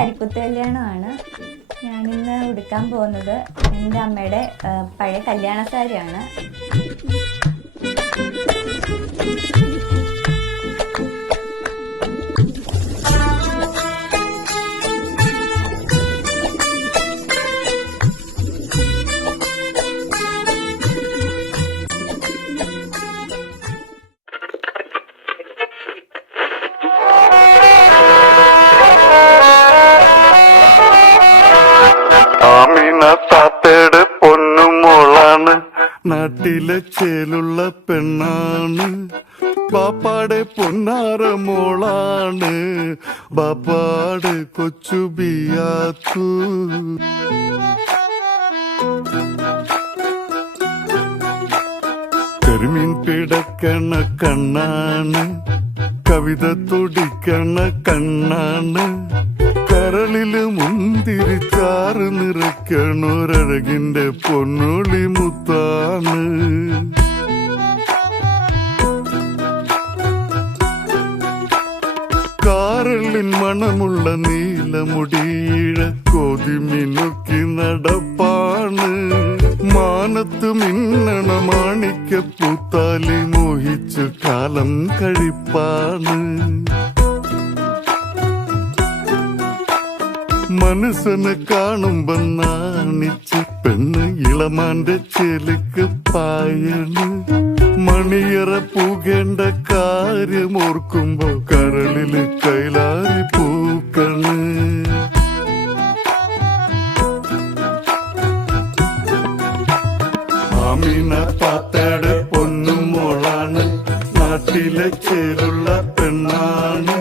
അരിക്കുത്ത് കല്യാണമാണ്. ഞാനിന്ന് ഉടുക്കാൻ പോകുന്നത് എൻ്റെ അമ്മയുടെ പഴയ കല്യാണ സാരിയാണ്. താത്തയുടെ പൊന്നുമോളാണ്, നാട്ടിലെ ചേലുള്ള പെണ്ണാണ്, ബാപ്പാടെ പൊന്നാര മോളാണ്, ബാപ്പാടെ കൊച്ചു ബിയാത്തു. കരിമീൻ പിടക്കണ കണ്ണാണ്, കവിത തുടിക്കണ കണ്ണാണ്, കരളില് മുന്തിരിച്ചാറ് നിറയ്ക്കണൊരഴകിന്റെ പൊന്നൊളി മുത്താണ്. കാരളിൻ മണമുള്ള നീലമുടിയിഴ കോതിമിനുക്കി നടപ്പാണ്, മാനത്ത് മിന്നണ മാണിക്ക പൂത്താലി മോഹിച്ച് കാലം കഴിപ്പാണ്. മനസ്സിനെ കാണുമ്പോ നാണിച്ച് പെണ്ണ് ഇളമാന്റെ ചെലുക്ക് പായണ്, മണിയറ പൂകേണ്ട കാര്യമോർക്കുമ്പോ കരളില് കൈലാരി പൂക്കണ്. ആമീന താത്തയുടെ പൊന്നും മോളാണ്, നാട്ടിലെ ചേലുള്ള പെണ്ണാണ്,